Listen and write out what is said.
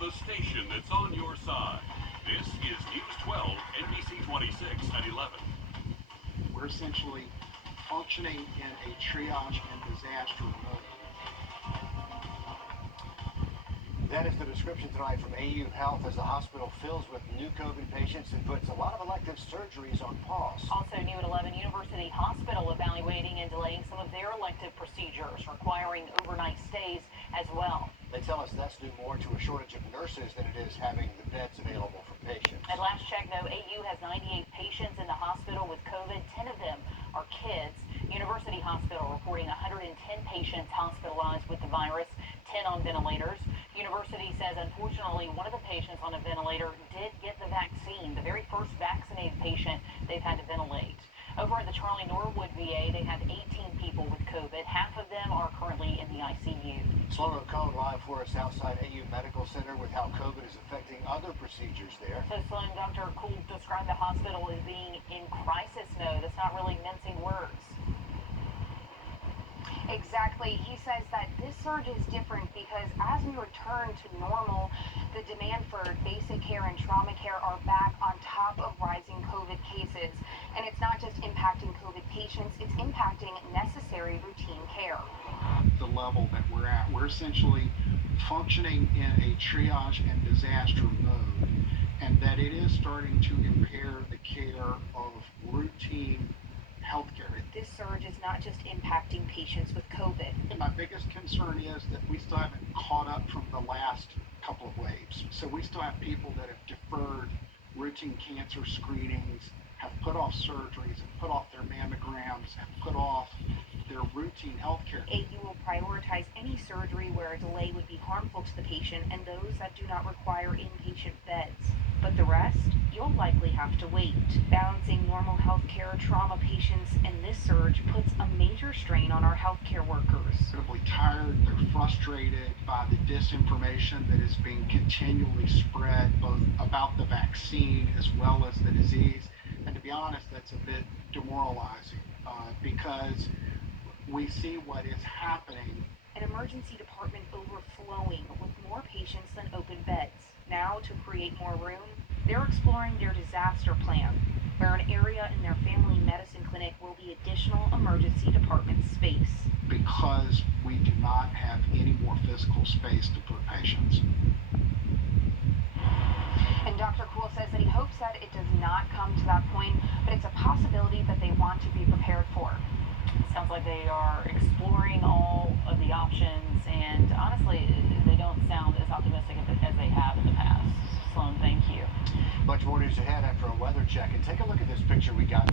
the station that's on your side. This is News 12, NBC 26 at 11. We're essentially functioning in a triage and disaster mode. That is the description tonight from AU Health as the hospital fills with new COVID patients and puts a lot of elective surgeries on pause. Also new at 11, University Hospital evaluating and delaying some of their elective procedures, requiring overnight stays as well. They tell us that's due more to a shortage of nurses than it is having the beds available for patients. At last check, though, AU has 98 patients in the hospital with COVID. 10 of them are kids. University Hospital reporting 110 patients hospitalized with the virus, 10 on ventilators. University says, unfortunately, one of the patients on a ventilator did get the vaccine, the very first vaccinated patient they've had to ventilate. Over at the Charlie Norwood VA, they have 18 people with COVID. Half of them are currently in the ICU. Sloan O'Connell live for us outside AU Medical Center with how COVID is affecting other procedures there. So, Sloan, Dr. Cool described the hospital as being in crisis mode. That's not really mincing words. Exactly. He says that this surge is different because as we return to normal, the demand for basic care and trauma care are back on top of rising COVID cases. And it's not just impacting COVID patients, it's impacting necessary routine care. The level that we're at, we're essentially functioning in a triage and disaster mode, and that it is starting to impair the care of routine healthcare. This surge is not just impacting patients with COVID. And my biggest concern is that we still haven't caught up from the last couple of waves. So we still have people that have deferred routine cancer screenings, have put off surgeries, have put off their mammograms, have put off their routine health care. AU will prioritize any surgery where a delay would be harmful to the patient and those that do not require inpatient beds. But the rest, you'll likely have to wait. Balancing normal healthcare, trauma patients, and this surge puts a major strain on our healthcare workers. Incredibly tired, they're frustrated by the disinformation that is being continually spread, both about the vaccine as well as the disease. And to be honest, that's a bit demoralizing because we see what is happening. An emergency department overflowing with more patients than open beds. Now, to create more room, they're exploring their disaster plan, where an area in their family medicine clinic will be additional emergency department space. Because we do not have any more physical space to put patients. And Dr. Cool says that he hopes that it does not come to that point, but it's a possibility that they want to be prepared for. Sounds like they are exploring all of the options, and honestly, they don't sound as optimistic as they have in the past. Sloan, thank you. Much more news ahead after a weather check, and take a look at this picture we got.